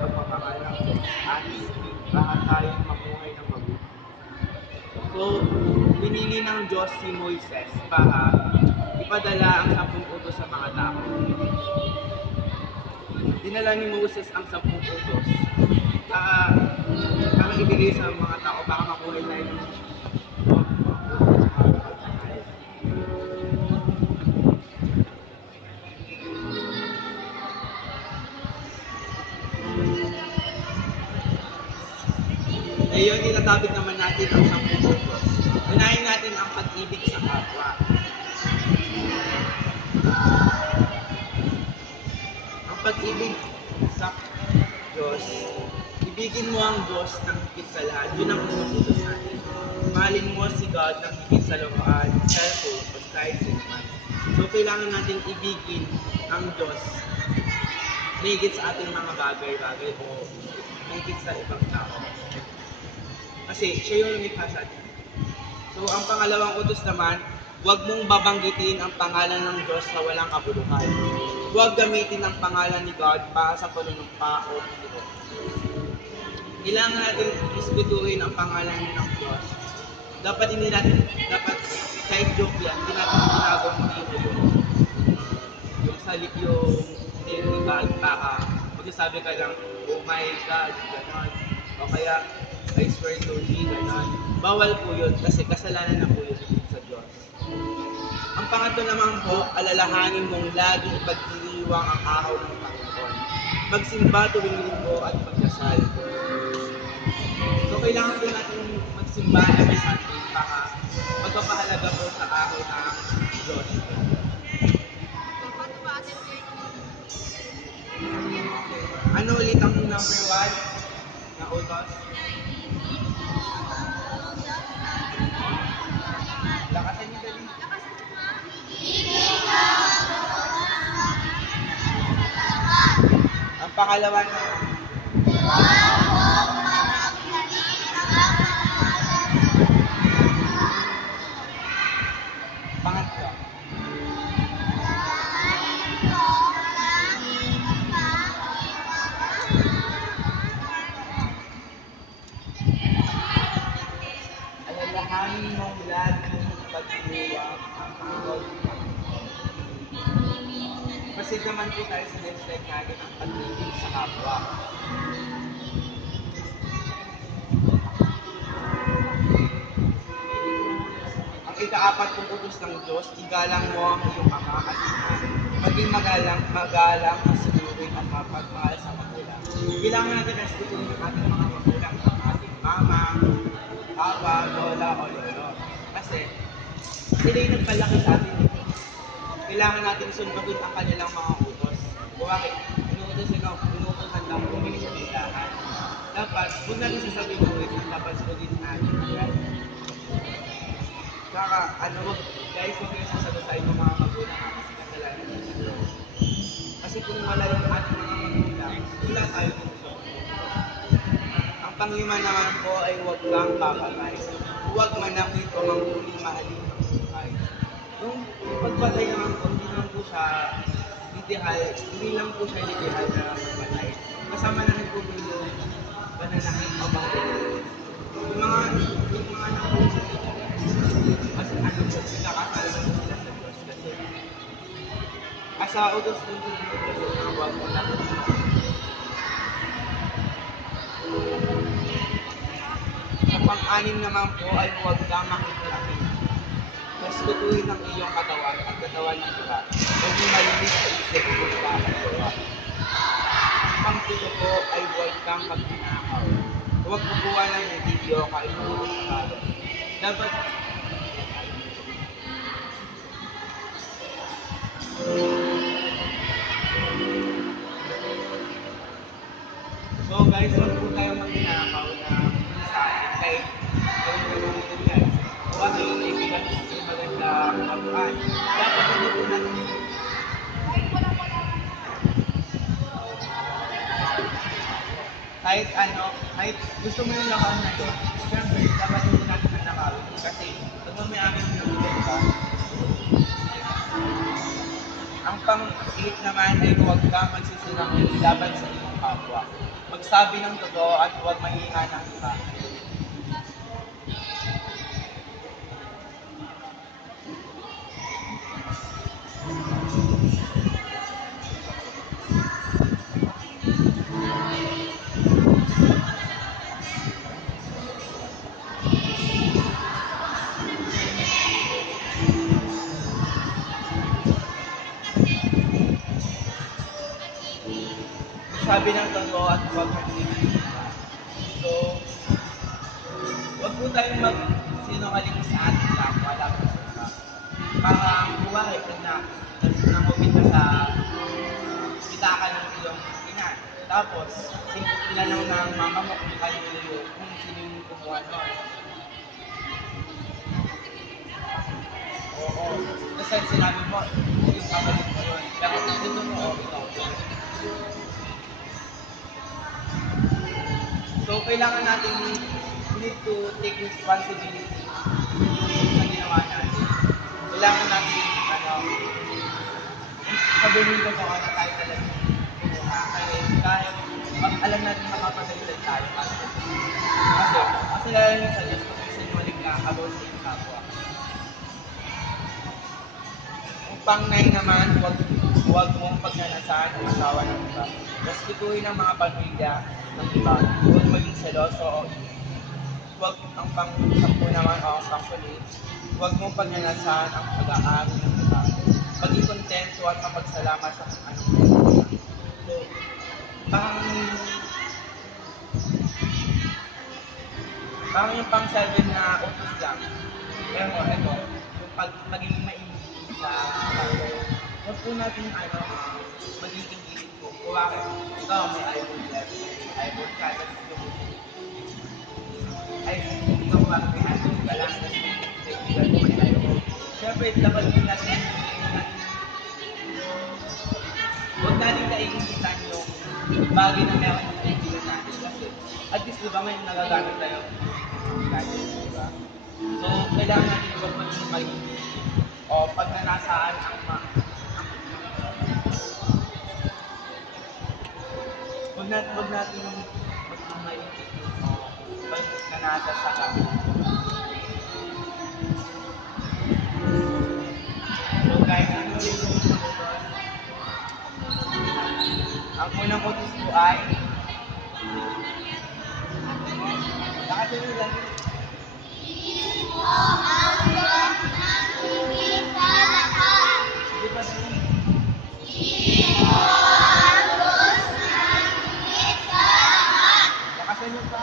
pagmamahal ng Diyos at lahat tayong mamuhay ng mabuti. So, pinili ng Diyos si Moises para ipadala ang 10 utos sa mga tao. Dinala ni Moses ang 10 utos para ibigay sa mga tao para mamuhay tayo ng ngayon, ilatapit naman natin ang 10 utos. Unahin natin ang pag-ibig sa kapwa. Ang pag-ibig sa Diyos, ibigin mo ang Diyos ng higit sa lahat. Yun ang utos natin. Mahalin mo si God ng higit sa lahat, cellphone, o kahit man. So, kailangan natin ibigin ang Diyos higit sa ating mga bagay-bagay o higit sa ibang tao. Kasi siya yung lumikha sa atin. So, ang pangalawang utos naman, huwag mong babanggitin ang pangalan ng Diyos na walang kabuluhan. Huwag gamitin ang pangalan ni God para sa panunumpa o pagkiro. Kailangan natin isbituhin ang pangalan ng Diyos. Dapat kahit joke yan, hindi natin ginagawang dito yung salip yung iba para magsasabi ka lang, oh my God, gano'n. O kaya, I swear to thee, gano'n. Bawal po yun kasi kasalanan na po yun sa Diyos. Ang pangatlo naman po, alalahanin mong lagi ipagdiriwang ang araw ng Panginoon. Magsimba tuwing linggo at magdasal. So, kailangan po natin magsimba every Sunday para magpapahalaga po sa araw ng Diyos. Ano ulit ang number 1 na utos? Lakasan niyo dali. Ang pangalawa na pangatlo. Alalahanin mong lagi pagdiriwang ang araw ng Panginoon. Kasi naman po tayo sa next slide natin ang pag-ibig sa kapwa. Ang ika-4 kong utos ng Diyos, igalang mo ang iyong ama at ina. Maging magalang at sinurin at mapagmahal sa magulang. Kailangan natin respetuhin ang ating mga magulang, ang ating mama, papa, lola, o lolo. Kasi sila yung nagpalaki sa atin dito. Kailangan natin sundin ang kanilang mga utos. Bakit? Inuutosan lang bumili sa tindahan. Dapat, kung natin sasabihin mo ito, dapat sundin natin agad. Saka, guys, huwag yung sasagutain ng mga magulang kasi kasalanan nyo sa Diyos. Kasi kung wala yung ating mga magulang, wala tayo dito. Ang panglima naman po ay huwag kang papatay. Huwag manakit o manghuli mahalin ng buhay. Yung pagpatay naman po, hindi lang po siya literal na pagpatay. Kasama na rin po yung pananakit o manghuli. Yung mga nakuha kasi pinakasala na sila sa Diyos kasi asa utos po sa Diyos na huwag mo na sa pang-anim naman po ay huwag kang makikilapin. Respetuhin ang iyong katawan at katawan ng iba. Huwag mo malinis sa isip mo ba at gawa. Pang-7 po ay huwag kang magtinakaw. Huwag kukuha ng video kahit mo sa talo. Dapat so guys, huwag po tayo magtinakaw na sa akin kahit gawin guys. Huwag kayo naibigan sa maganda kapakaan. Dapat hindi po natin kahit gusto mo yung lakad na to, siyempre, dapat hindi natin nanakawin. Kasi, pag may amin pinagbitin ka, ang pang-8 naman ay huwag ka magsisinang laban sa iyong kapwa. magsabi ng totoo at huwag mahihinga ng iba. Sabi ng totoo at huwag mahihinga ng iba. So, huwag po tayong magsinungaling sa ating kapwa, lalo sa iba. Parang buwari pag nangupit ka sa pitaka ng iyong ina. Tapos, tinanong ng mama mo kung sino yung kumuha nun. Oo. Kasi sinabi mo, yung kapatid mo yun. Pero dito mo, ikaw. So, kailangan natin we need to take responsibility sa ginawa natin. Kailangan natin, sabihin ko na tayo talaga kumuha. Kahit alam natin makapagalitan tayo. Kasi lalo nyo sa Diyos, kung sinungaling ka about sa iyong kapwa. Ang pang-9 naman, huwag mong pagnanasahan ang asawa ng iba. Respetuhin ang mga pamilya ng iba. Huwag maging seloso o huwag ang pang-10 naman o ang pang-10. Huwag mong pagnanasahan ang pag-aari ng iba. Maging kontento at mapagsalamat sa kung anong meron. So, parang yung pang-7 na utos lang. Pero ito, yung maging mainit sa tao. Huwag po natin magiging isip ko. Kuwari, ikaw may iPhone 11, iPhone ka, tapos ikaw kuwari may iPhone ka lang, technical mo may iPhone. Siyempre, dapat din natin huwag natin naiingitan yung bagay na meron ng kaibigan natin. Kasi, at least diba may nagagamit tayo gadget, diba? So, kailangan natin huwag maging mainit o pagnanasaan ang huwag natin maging mainit o pagnanasa sa kami. So, kahit ano rin yung ang unang utos po ay nakasunod lang yun. Hindi pa din. Nakasunod pa.